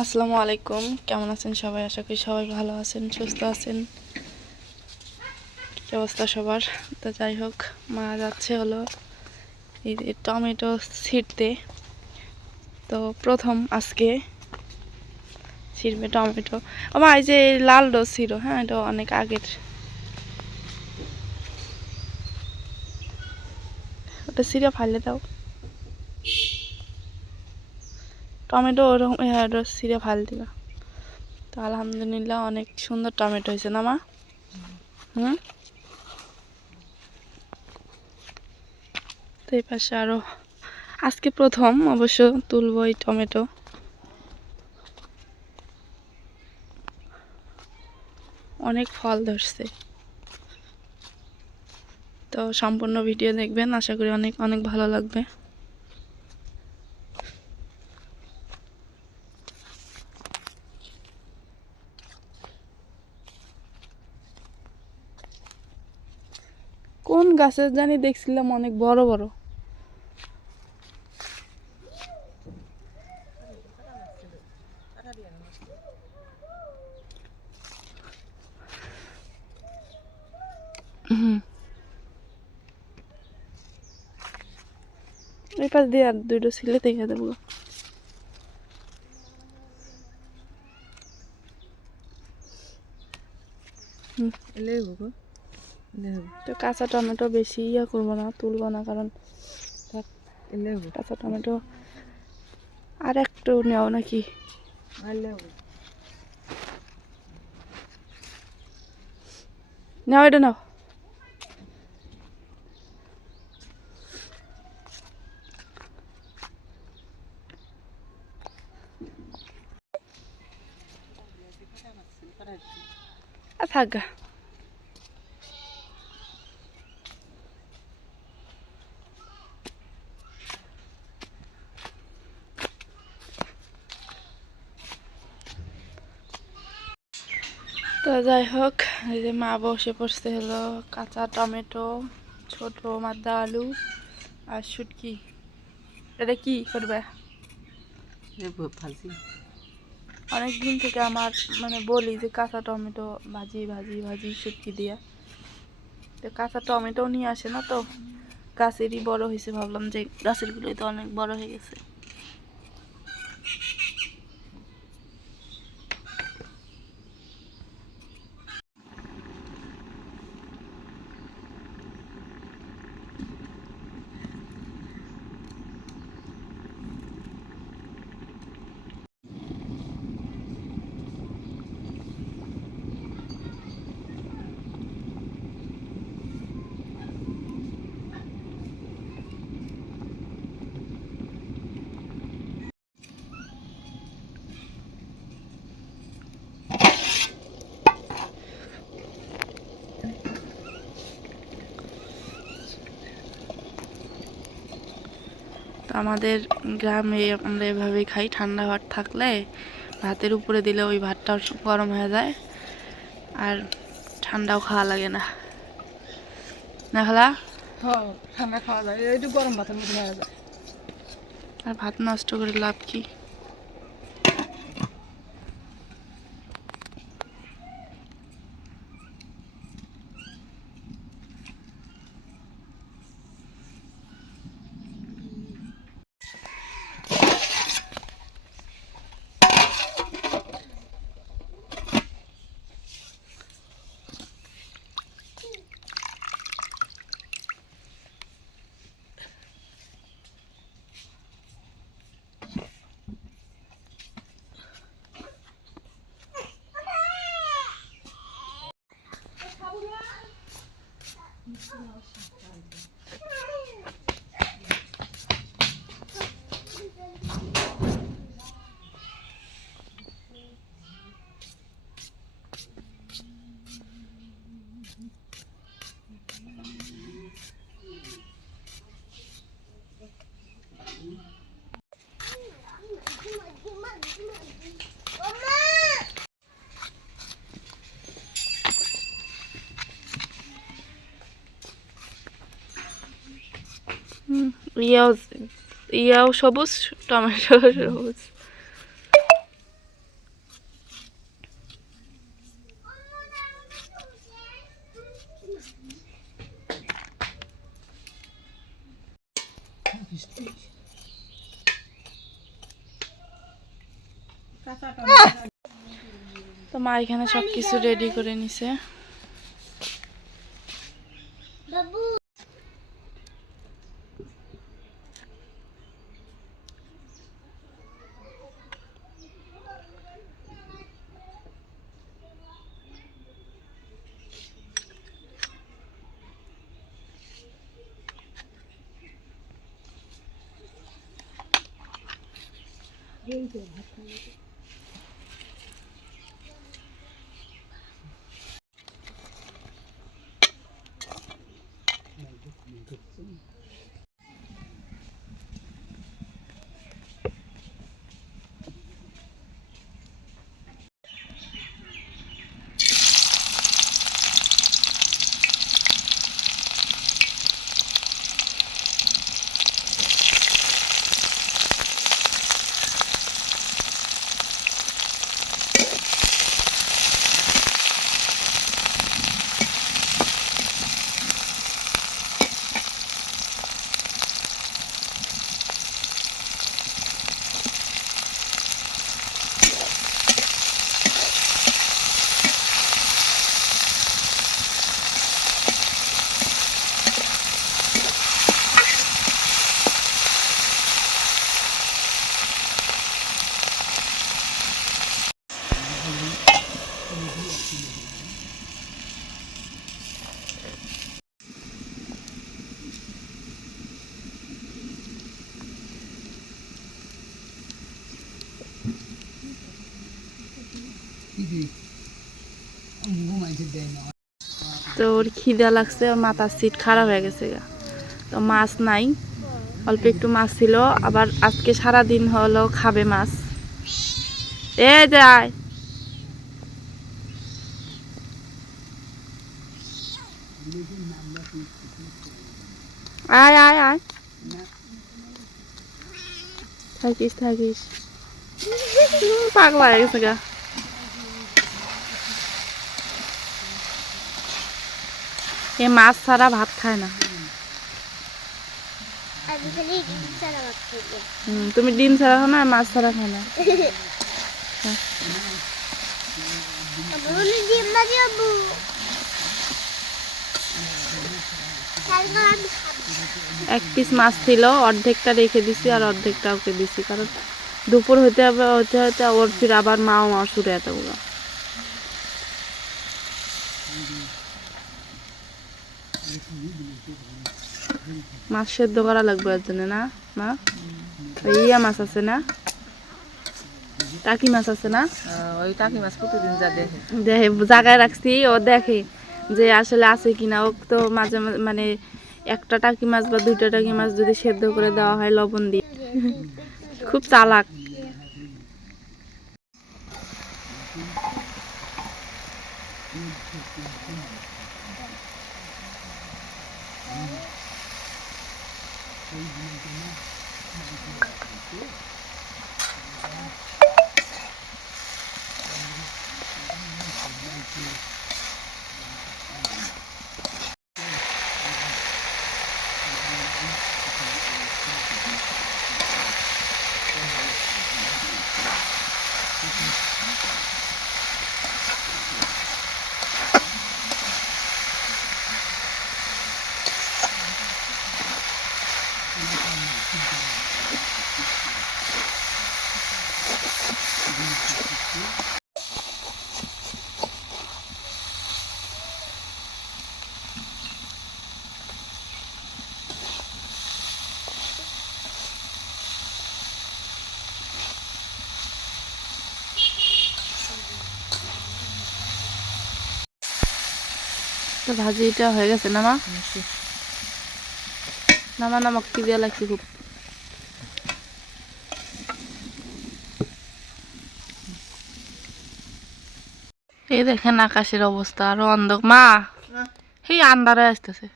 আসসালামু আলাইকুম, কেমন আছেন সবাই? আশা করি সবাই ভালো আছেন, সুস্থ আছেন। কি অবস্থা সবার? তো যাই হোক, মা যাচ্ছে হলো এই যে টমেটো ছিঁড়তে। তো প্রথম আজকে ছিঁড়বে টমেটো। আমার এই যে লাল ডো ছিল, হ্যাঁ, এটা অনেক আগের। ওটা ছিঁড়ে ফাইলে দাও। টমেটো ওরকম ছিঁড়ে ফাল দিবা। তো আলহামদুলিল্লাহ অনেক সুন্দর টমেটো হয়েছে না মা? হুম। তো এই পাশে আরও আজকে প্রথম অবশ্য তুলবো এই টমেটো। অনেক ফল ধরছে। তো সম্পূর্ণ ভিডিও দেখবেন, আশা করি অনেক অনেক ভালো লাগবে। কোন গাছের জানি দেখছিলাম অনেক বড় বড়। হুম, এই পাশ দিয়ে আর দুটো ছিলে দেখে দেবো। তো কাঁচা টমেটো বেশি করবো না, তুলবো না, কারণ কাঁচা টমেটো আর একটু নেও নাকি? নাও, এটা নাও। থাক। তো যাই হোক, এই যে মা বসে পড়ছে হলো কাঁচা টমেটো, ছোট মাদ্দা আলু আর শুটকি। এটা কি করবে? অনেক দিন থেকে আমার বলি যে কাঁচা টমেটো ভাজি ভাজি ভাজি শুটকি দিয়ে। তো কাঁচা টমেটো নিয়ে আসে না, তো গাছেরই বড় হয়েছে, ভাবলাম যে গাছের গুলোই তো অনেক বড় হয়ে গেছে। তো আমাদের গ্রামে আমরা এভাবেই খাই, ঠান্ডা ভাত থাকলে ভাতের উপরে দিলে ওই ভাতটাও গরম হয়ে যায় আর ঠান্ডাও খাওয়া লাগে না। না খালা? হ্যাঁ, ঠান্ডা খাওয়া যায়, একটু গরম ভাতের মধ্যে খাওয়া যায়। আর ভাত নষ্ট করে লাভ কি? ইয়েও ইয়াও সবুজ, টমেটো সবুজ। তো মা এখানে সবকিছু রেডি করে নিছে। তো ওর খিদা লাগছে, ওর মাথার সিট খারাপ হয়ে গেছে গা। তো মাছ নাই, অল্প একটু মাছ ছিল, আবার আজকে সারাদিন হলো খাবে মাছ। এ যায় আয় আয় আয়, থাকিস থাকিস, পাগলা হয়ে গেছে গা। এ মাছ ছাড়া ভাত খায় না। তুমি ডিম ছাড়া খাও না, মাছ ছাড়া খাও না। এক পিস মাছ ছিল, অর্ধেকটা রেখে দিছি আর অর্ধেকটা ওকে দিছি, কারণ দুপুর হতে হবে, হতে হতে ওর ফির আবার মাও শুরু এত গুলো মাছ সেদ্ধ করা লাগবে এর জন্য না মা। ইয়া মাছ আছে না, টাকি মাছ আছে না, ওই টাকি মাছ প্রতিদিন যা দেখে দেখে জায়গায় রাখছি, ও দেখে যে আসলে আছে কিনা। ও তো মাঝে মাঝে মানে একটা টাকি মাছ বা দুইটা টাকি মাছ যদি সেদ্ধ করে দেওয়া হয় লবণ দিয়ে, খুব চালাক। তো ভাজিটা হয়ে গেছে না মা? নামা নামক কি দেওয়া লাগছে খুব। এই দেখেন আকাশের অবস্থা, আরো অন্ধক মা, এই আন্ধারে আসতেছে।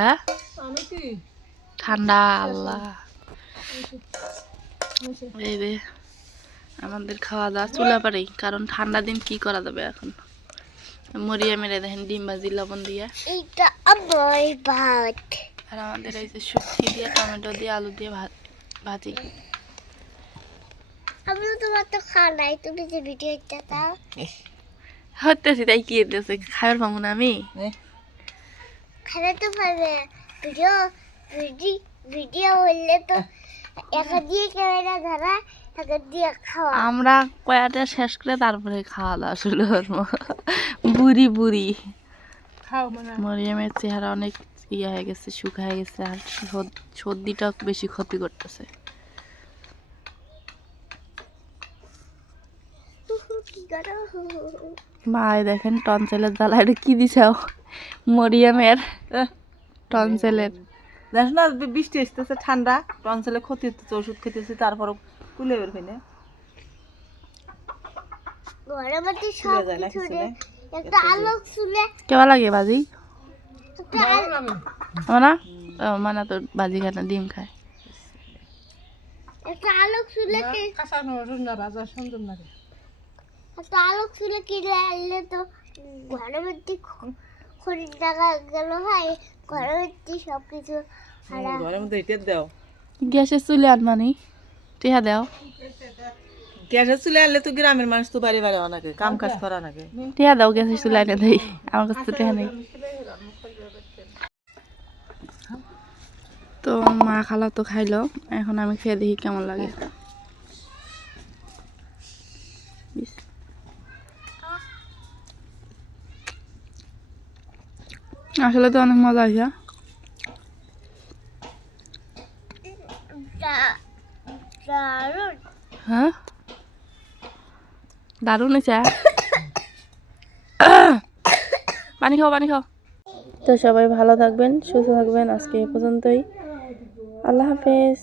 হ্যাঁ আমি কি ঠান্ডা আল্লাহ। এই রে আমাদের খাওয়া দাওয়া চুলা পারেই, কারণ ঠান্ডা দিন কি করা যাবে এখন। মরিয়া মেরে দেখেন ডিম ভাজি লবণ দিয়ে, এটা আমার ভাত। আর আমাদের এই যে শুটকি দিয়ে টমেটো দিয়ে আলু দিয়ে ভাজি। আমি তো তোমার তো খাওয়া নাই, তুমি যে ভিডিওটা দাও হতেছি তাই কি হতেছে, খাবার পাবো না আমি। খাবে তো পারবে। ভিডিও ভিডিও হইলে তো একা দিয়ে ক্যামেরা ধরা, একা দিয়ে খাওয়া। আমরা কয়াটা শেষ করে তারপরে খাওয়া দাওয়া শুরু করবো। বুড়ি বুড়ি খাও মানে মরিয়মের চেহারা অনেক ইয়ে হয়ে গেছে, শুকায় গেছে, আর সর্দিটা বেশি ক্ষতি করতেছে। কি করো? মা এই দেখেন টনসেলের জ্বালা, এটা কি দিছাও? মরিয়মের টনসেলের। দেখ না বৃষ্টি আসতেছে, ঠান্ডা, টনসেলে ক্ষতি হচ্ছে, ওষুধ খেতেছি, তারপরও কুলে বের হইনে ঘরের মধ্যে সব খুলে যায় না কিছু কিছু রে। নেই। একটা আলোক চুলে, কেমন লাগে বাজি? একটা আমার না মানে তো বাজি খায় না, ডিম খায়। একটা আলোক চুলে একটা আলোক চুলে কিনে আনলে তো ঘরের মধ্যে খড়ির টাকা গেল হয়, ঘরের মধ্যে সব কিছু হারা। ঘরের মধ্যে হিটার দাও, গ্যাসের চুলে আনবানি, টিহা দাও। গ্যাসের চুলে আনলে তো গ্রামের মানুষ তো বাড়ি বাড়ি অনেকে কাম কাজ করা নাকি। টিহা দাও, গ্যাসের চুলে এনে দেই, আমার কাছে তো টিহা নেই। তো মা খালা তো খাইলো, এখন আমি খেয়ে দেখি কেমন লাগে। আসলে তো অনেক মজা হয়েছে। দারুণ। হ্যাঁ দারুণ হয়েছে। পানি খাও পানি খাও। তো সবাই ভালো থাকবেন, সুস্থ থাকবেন, আজকে এই পর্যন্তই। আল্লাহ হাফেজ।